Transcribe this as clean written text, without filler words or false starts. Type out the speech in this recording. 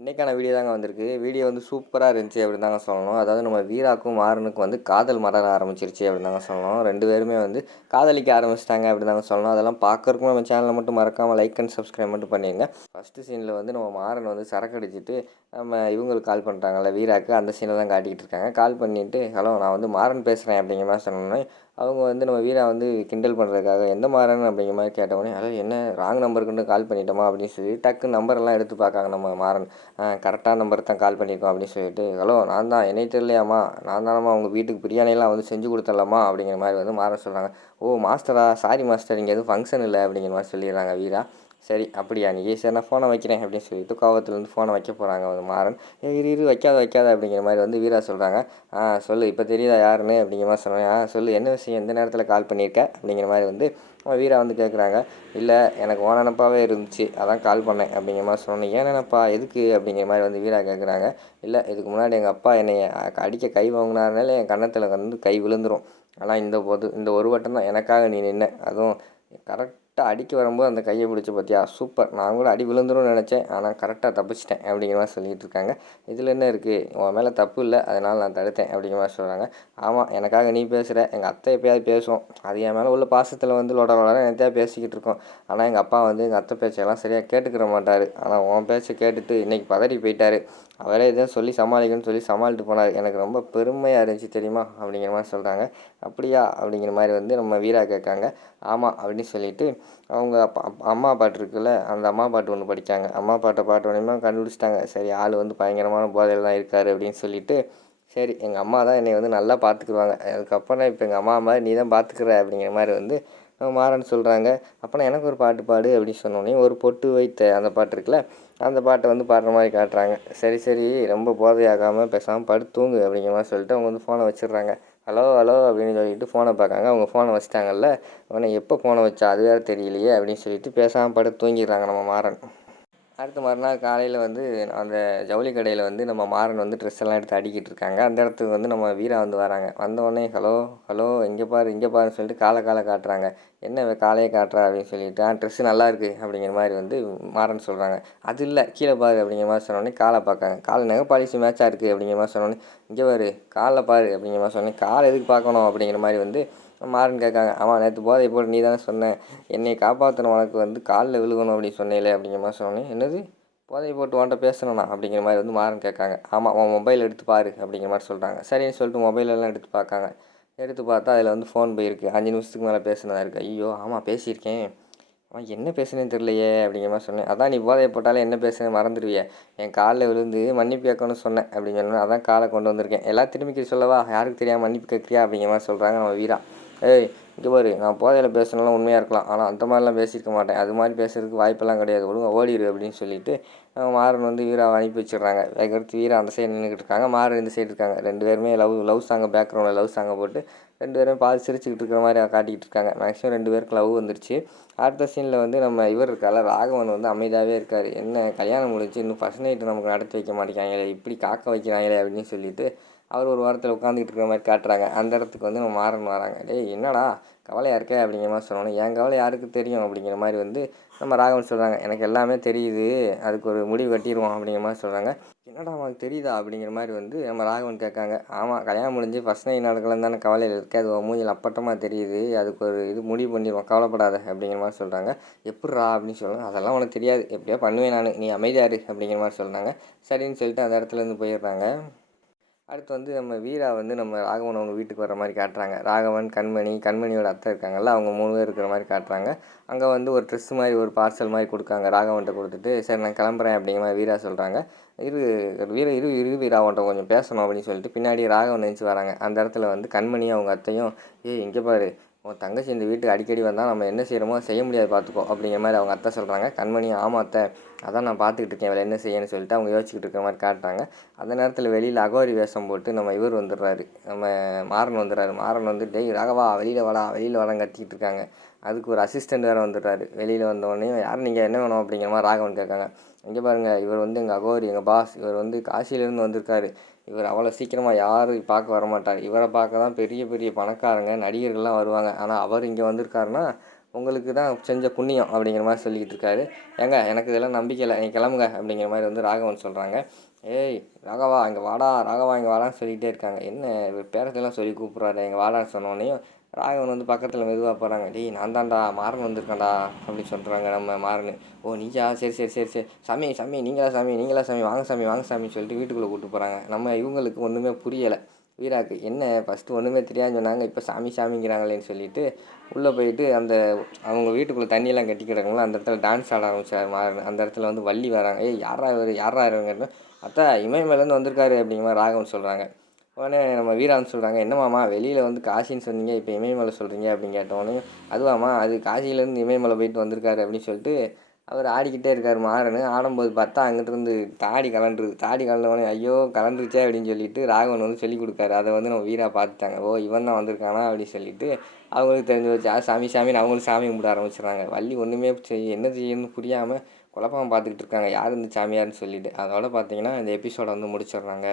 இன்றைக்கான வீடியோ தாங்க வந்திருக்கு. வீடியோ வந்து சூப்பராக இருந்துச்சு அப்படின்னு தாங்க சொல்லணும். அதாவது நம்ம வீராக்கும் மாறனுக்கும் வந்து காதல் மலர ஆரம்பிச்சிருச்சு அப்படின்னு தாங்க சொல்லணும். 2 பேருமே வந்து காதலிக்க ஆரம்பிச்சிட்டாங்க அப்படின்னு தாங்க சொல்லணும். அதெல்லாம் பார்க்கறக்கும் நம்ம சேனலை மட்டும் மறக்காமல் லைக் அண்ட் சப்ஸ்கிரைப் மட்டும் பண்ணிடுங்க. ஃபஸ்ட்டு சீனில் வந்து நம்ம மாறன் வந்து சரக்கு அடிச்சிட்டு நம்ம இவங்களுக்கு கால் பண்ணுறாங்கல்ல வீராக்கு, அந்த சீனை தான் காட்டிக்கிட்டு இருக்காங்க. கால் பண்ணிவிட்டு ஹலோ நான் வந்து மாறன் பேசுகிறேன் அப்படிங்கிற மாதிரி சொன்னோன்னே அவங்க வந்து நம்ம வீரா வந்து கிண்டல் பண்ணுறதுக்காக எந்த மாறன் அப்படிங்கிற மாதிரி கேட்டவுடனே ஹலோ என்ன ராங் நம்பருக்குன்னு கால் பண்ணிட்டோமா அப்படின்னு சொல்லி டக்கு நம்பரெல்லாம் எடுத்து பார்க்காங்க நம்ம மாறன். கரெக்டான நம்பருக்கு தான் கால் பண்ணியிருக்கோம் அப்படின்னு சொல்லிட்டு ஹலோ நான் தான் என்னை தெரியலையாம்மா நான் தானம்மா உங்கள் வீட்டுக்கு பிரியாணியெல்லாம் வந்து செஞ்சு கொடுத்துடலாமா அப்படிங்கிற மாதிரி வந்து மாற சொல்கிறாங்க. ஓ மாஸ்டரா சாரி மாஸ்டர் இங்கே எதுவும் ஃபங்க்ஷன் இல்லை அப்படிங்கிற மாதிரி சொல்லிடுறாங்க வீரா. சரி அப்படியா நீ சரி நான் ஃபோனை வைக்கிறேன் அப்படின்னு சொல்லிட்டு கோவத்துலேருந்து ஃபோனை வைக்க போகிறாங்க வந்து மாறன். இரு வைக்காத அப்படிங்கிற மாதிரி வந்து வீரா சொல்கிறாங்க. சொல்லு இப்போ தெரியுதா யாருன்னு அப்படிங்கிற மாதிரி சொன்னேன். சொல்லு என்ன விஷயம் எந்த நேரத்தில் கால் பண்ணியிருக்க அப்படிங்கிற மாதிரி வந்து வீரா வந்து கேட்குறாங்க. இல்லை எனக்கு ஓ நினப்பாவே இருந்துச்சு அதான் கால் பண்ணேன் அப்படிங்கிற மாதிரி சொன்னேன். ஏன் நினப்பா எதுக்கு அப்படிங்கிற மாதிரி வந்து வீரா கேட்குறாங்க. இல்லை இதுக்கு முன்னாடி எங்கள் அப்பா என்னை அடிக்க கை வாங்கினாருனால என் கன்னத்தில் வந்து கை விழுந்துடும். ஆனால் இந்த ஒரு வட்டம் தான் எனக்காக நீ நின்ன, அதுவும் கரெக்டாக அடிக்க வரும்போது அந்த கையை பிடிச்சி பார்த்தியா சூப்பர், நான் கூட அடி விழுந்துரும்னு நினச்சேன் ஆனால் கரெக்டாக தப்பிச்சிட்டேன் அப்படிங்கிற மாதிரி சொல்லிகிட்டு இருக்காங்க. இதில் என்ன இருக்குது, உன் மேலே தப்பு இல்லை அதனால் நான் தடுத்தேன் அப்படிங்கிற மாதிரி சொல்கிறாங்க. ஆமாம் எனக்காக நீ பேசுகிற, எங்கள் அத்தை எப்போயாவது பேசுவோம், அது என் மேலே உள்ள பாசத்தில் வந்து லொட என்னத்தையா பேசிக்கிட்டு இருக்கோம். ஆனால் எங்கள் அப்பா வந்து எங்கள் அத்தை பேச்செல்லாம் சரியாக கேட்டுக்கிற மாட்டார். ஆனால் உன் பேச்சை கேட்டுட்டு இன்றைக்கி பதறி போயிட்டார். அவரே எதுவும் சொல்லி சமாளிக்கணும்னு சொல்லி சமாளிட்டு போனார். எனக்கு ரொம்ப பெருமையாக இருந்துச்சு தெரியுமா அப்படிங்கிற மாதிரி சொல்கிறாங்க. அப்படியா அப்படிங்கிற மாதிரி வந்து நம்ம வீரா கேட்காங்க. ஆமாம் அப்படின்னு சொல்லிவிட்டு அவங்க அம்மா பாட்டு இருக்குல்ல, அந்த அம்மா பாட்டு ஒன்று படித்தாங்க. அம்மா பாட்டை பாட்டோன்னே கண்டுபிடிச்சிட்டாங்க. சரி ஆள் வந்து பயங்கரமான போதையில் தான் இருக்கார் அப்படின்னு சொல்லிட்டு சரி எங்கள் அம்மா தான் என்னை வந்து நல்லா பார்த்துக்குவாங்க, அதுக்கப்புறம் இப்போ எங்கள் அம்மா மாதிரி நீ தான் பார்த்துக்குற அப்படிங்கிற மாதிரி வந்து மாறன்னு சொல்கிறாங்க. அப்போனா எனக்கு ஒரு பாட்டு பாடு அப்படின்னு சொன்னோடனே ஒரு பொட்டு வைத்த அந்த பாட்டு இருக்குல்ல, அந்த பாட்டை வந்து பாடுற மாதிரி காட்டுறாங்க. சரி ரொம்ப போதையாகாமல் பேசாமல் படுத்து தூங்கு அப்படிங்கிற மாதிரி சொல்லிட்டு அவங்க வந்து ஃபோனை வச்சிடுறாங்க. ஹலோ அப்படின்னு சொல்லிட்டு ஃபோனை பார்க்காங்க. அவங்க ஃபோனை வச்சிட்டாங்கல்ல, அவனை எப்போ ஃபோனை வச்சா அது வேறு தெரியலையே அப்படின்னு சொல்லிட்டு பேசாமல் படுத்து தூங்கிடுறாங்க நம்ம மாறன். அடுத்த மறுநாள் காலையில் வந்து அந்த ஜவுளி கடையில் வந்து நம்ம மாறன் வந்து ட்ரெஸ் எல்லாம் எடுத்து அடிக்கிட்டு இருக்காங்க. அந்த இடத்துக்கு வந்து நம்ம வீரா வந்து வராங்க. வந்தோடனே ஹலோ இங்கே பாருன்னு சொல்லிட்டு காலை காட்டுறாங்க. என்ன காலையை காட்டுறா அப்படின்னு சொல்லிட்டு ட்ரெஸ்ஸு நல்லா இருக்குது அப்படிங்கிற மாதிரி வந்து மாறன் சொல்கிறாங்க. அது இல்லை கீழே பாரு அப்படிங்கிற மாதிரி சொன்னோடனே காலை பார்க்காங்க. காலை நகை பாலிசி மேட்சாக இருக்குது அப்படிங்கிற மாதிரி சொன்னோடனே இங்கே பாரு காலில் பாரு அப்படிங்கிற மாதிரி சொன்னேன். காலை எதுக்கு பார்க்கணும் அப்படிங்கிற மாதிரி வந்து மாறன் கேட்காங்க. ஆமாம் நேற்று போதை போட்டு நீ தானே சொன்னேன் என்னை காப்பாற்றின உனக்கு வந்து காலில் விழுகணும் அப்படின்னு சொன்னேலே அப்படிங்கிற மாதிரி சொன்னேன். என்னது போதை போட்டு உன்ட்ட பேசணுண்ணா அப்படிங்கிற மாதிரி வந்து மாறன் கேட்காங்க. ஆமாம் உன் மொபைல் எடுத்து பாரு அப்படிங்கிற மாதிரி சொல்கிறாங்க. சரின்னு சொல்லிட்டு மொபைலெல்லாம் எடுத்து பார்க்காங்க. எடுத்து பார்த்தா அதில் வந்து ஃபோன் போயிருக்கு. 5 நிமிஷத்துக்கு மேலே பேசுனதா இருக்குது. ஐயோ ஆமாம் பேசியிருக்கேன், அவன் என்ன பேசுனேன்னு தெரியலையே அப்படிங்கிற மாதிரி சொன்னேன். அதான் நீ போதையை போட்டாலே என்ன பேசுனேன் மறந்துடுவியே, என் காலில் விழுந்து மன்னிப்பு கேட்கணும்னு சொன்னேன் அப்படின்னு சொன்னேன். அதான் காலை கொண்டு வந்திருக்கேன், எல்லாம் திரும்பி சொல்லவா, யாருக்கு தெரியாமல் மன்னிப்பு கேட்குறியா அப்படிங்கிற மாதிரி சொல்கிறாங்க நம்ம வீரா. ஏய் இங்கே பாரு நான் போதையில் பேசணும்லாம் உண்மையாக இருக்கலாம், ஆனால் அந்த மாதிரிலாம் பேசியிருக்க மாட்டேன், அது மாதிரி பேசுறதுக்கு வாய்ப்பெல்லாம் கிடையாது, ஒழுங்காக ஓடிடு அப்படின்னு சொல்லிட்டு மாறன் வந்து வீராவை அனுப்பி வச்சிடுறாங்க. அதுக்கடுத்து வீரா அந்த சைடு நின்றுக்கிட்டு இருக்காங்க, மாறன் இந்த சைடு இருக்காங்க. 2 பேருமே லவ் சாங்கை பேக்ரவுண்டில் லவ் சாங்கை போட்டு 2 பேரும் பாதி சிரிச்சுக்கிட்டு இருக்கிற மாதிரி காட்டிக்கிட்டு இருக்காங்க. மேக்ஸிமம் 2 பேருக்கு லவ் வந்துருச்சு. அடுத்த சீனில் வந்து நம்ம இவர் இருக்கால ராகவன் வந்து அமைதியாகவே இருக்கார். என்ன கல்யாணம் முடிஞ்சு இன்னும் ஃபர்ஸ்ட் நைட்டு நமக்கு நடத்தி வைக்க மாட்டேங்காங்களே, இப்படி காக்க வைக்கிறாங்களே அப்படின்னு சொல்லிட்டு அவர் ஒரு வாரத்தில் உட்காந்துக்கிட்டு இருக்கிற மாதிரி காட்டுறாங்க. அந்த இடத்துக்கு வந்து நம்ம மாறன் வராங்க. டேய் என்னடா கவலையாக இருக்கே அப்படிங்கிற மாதிரி சொன்னோன்னே என் கவலை யாருக்கு தெரியும் அப்படிங்கிற மாதிரி வந்து நம்ம ராகவன் சொல்கிறாங்க. எனக்கு எல்லாமே தெரியுது, அதுக்கு ஒரு முடிவு கட்டிடுவோம் அப்படிங்கிற மாதிரி சொல்கிறாங்க. என்னடா அவனுக்கு தெரியுதா அப்படிங்கிற மாதிரி வந்து நம்ம ராகவன் கேட்காங்க. ஆமாம் கல்யாணம் முடிஞ்சு ஃபஸ்ட் நைட் நடக்கலன்னு தானே கவலையில் இருக்கே, அது மூஞ்சில் அப்பட்டமாக தெரியுது, அதுக்கு ஒரு இது முடிவு பண்ணிடுவோம் கவலைப்படாத அப்படிங்கிற மாதிரி சொல்கிறாங்க. எப்பட்றா அப்படின்னு சொல்லுவாங்க. அதெல்லாம் உனக்கு தெரியாது, எப்படியோ பண்ணுவேன் நான், நீ அமைதியாரு அப்படிங்கிற மாதிரி சொல்கிறாங்க. சரின்னு சொல்லிட்டு அந்த இடத்துலேருந்து போயிடுறாங்க. அடுத்து வந்து நம்ம வீரா வந்து நம்ம ராகவன் அவங்க வீட்டுக்கு வர மாதிரி காட்டுறாங்க. ராகவன் கண்மணியோட அத்தை இருக்காங்கல்ல, அவங்க 3 பேர் இருக்கிற மாதிரி காட்டுறாங்க. அங்கே வந்து ஒரு ட்ரெஸ் மாதிரி ஒரு பார்சல் மாதிரி கொடுக்காங்க. ராகவன்கிட்ட கொடுத்துட்டு சரி நான் கிளம்புறேன் அப்படிங்கிற மாதிரி வீரா சொல்கிறாங்க. இரு வீரா அவன்கிட்ட கொஞ்சம் பேசணும் அப்படின்னு சொல்லிட்டு பின்னாடி ராகவன் நினச்சி வராங்க. அந்த இடத்துல வந்து கண்மணியும் அவங்க அத்தையும் இங்கே பாரு உன் தங்கச்சி இந்த வீட்டுக்கு அடிக்கடி வந்தால் நம்ம என்ன செய்கிறோமோ செய்ய முடியாது பார்த்துக்கோ அப்படிங்கிற மாதிரி அவங்க அத்தை சொல்கிறாங்க. கண்மணி ஆமாம் அத்தை அதான் நான் பார்த்துக்கிட்டு இருக்கேன் இவளை என்ன செய்யணும்னு சொல்லிட்டு அவங்க யோசிச்சுக்கிட்டு இருக்கிற மாதிரி காட்டுறாங்க. அந்த நேரத்தில் வெளியில் அகோரி வேஷம் போட்டு நம்ம இவர் வந்துடுறாரு, நம்ம மாறன் வந்துடுறாரு. மாறன் வந்து டேய் ராகவா வெளியில் வாடான்னு கத்திக்கிட்டு இருக்காங்க. அதுக்கு ஒரு அசிஸ்டண்ட் வேறு வந்துடுறாரு. வெளியில் வந்தோடனே யார் நீங்கள் என்ன வேணும் அப்படிங்கிற மாதிரி ராகவன் கேட்காங்க. இங்கே பாருங்கள் இவர் வந்து எங்கள் அகோரி, எங்கள் பாஸ், இவர் வந்து காசியிலேருந்து வந்திருக்காரு. இவர் அவ்வளோ சீக்கிரமாக யாரும் பார்க்க வரமாட்டார், இவரை பார்க்க தான் பெரிய பெரிய பணக்காரங்க நடிகர்கள்லாம் வருவாங்க. ஆனால் அவர் இங்கே வந்திருக்காருன்னா உங்களுக்கு தான் செஞ்ச புண்ணியம் அப்படிங்கிற மாதிரி சொல்லிக்கிட்டு இருக்காரு. ஏங்க எனக்கு இதெல்லாம் நம்பிக்கை இல்லை, நீ கிளம்புங்க அப்படிங்கிற மாதிரி வந்து ராகவன் சொல்கிறாங்க. ஏய் ராகவா இங்கே வாடா, ராகவா இங்கே வாடான்னு சொல்லிகிட்டே இருக்காங்க. என்ன பேரத்தெல்லாம் சொல்லி கூப்பிட்றாரு, எங்கள் வாடான்னு சொன்னோடனையும் ராகவன் வந்து பக்கத்தில் மெதுவாக போகிறாங்க. டேய் நான் தான்டா மாறன் வந்திருக்கேன்டா அப்படின்னு சொல்கிறாங்க நம்ம மாறன். ஓ நீயா, சரி சரி சரி சரி சாமி சாமி நீங்களா சாமி வாங்க சாமின்னு சொல்லிட்டு வீட்டுக்குள்ளே கூப்பிட்டு போகிறாங்க. நம்ம இவங்களுக்கு ஒன்றுமே புரியலை. வீராக்கு என்ன ஃபஸ்ட்டு ஒன்றுமே தெரியாதுன்னு சொன்னாங்க, இப்போ சாமிங்கிறாங்களேன்னு சொல்லிட்டு உள்ளே போயிட்டு அந்த அவங்க வீட்டுக்குள்ளே தண்ணியெல்லாம் கட்டி கிடக்குங்களோ அந்த இடத்துல டான்ஸ் ஆட ஆரம்பிச்சார் மாறன். அந்த இடத்துல வந்து வள்ளி வராங்க. ஏய் யாரா இவங்க அத்தா இமயமலேருந்து வந்திருக்காரு அப்படிங்கிற மாதிரி ராகவன் சொல்கிறாங்க. உடனே நம்ம வீரான்னு சொல்கிறாங்க, என்னமாம்மா வெளியில் வந்து காசின்னு சொன்னீங்க, இப்போ இமயமலை சொல்கிறீங்க அப்படின்னு கேட்டோடனே, அதுவாம்மா அது காசியிலேருந்து இமயமலை போயிட்டு வந்திருக்காரு அப்படின்னு சொல்லிட்டு அவர் ஆடிக்கிட்டே இருக்கார் மாறன். ஆடும்போது பார்த்தா அங்கிட்டிருந்து தாடி கலண்டோடனே ஐயோ கலண்டுருச்சே அப்படின்னு சொல்லிட்டு ராகவன் வந்து சொல்லிக் கொடுக்காரு. அதை வந்து நம்ம வீரா பார்த்துட்டாங்க. ஓ இவன் தான் வந்திருக்கானா அப்படின்னு சொல்லிட்டு அவங்களுக்கு தெரிஞ்சு வச்சு சாமின்னு அவங்களும் சாமி கும்பிட ஆரம்பிச்சிடுறாங்க. வள்ளி ஒன்றுமே என்ன செய்யணும்னு புரியாமல் குழப்பமாக பார்த்துக்கிட்டு இருக்காங்க, யார் இந்த சாமியார்னு சொல்லிட்டு. அதோட பார்த்தீங்கன்னா இந்த எபிசோடை வந்து முடிச்சிடுறாங்க.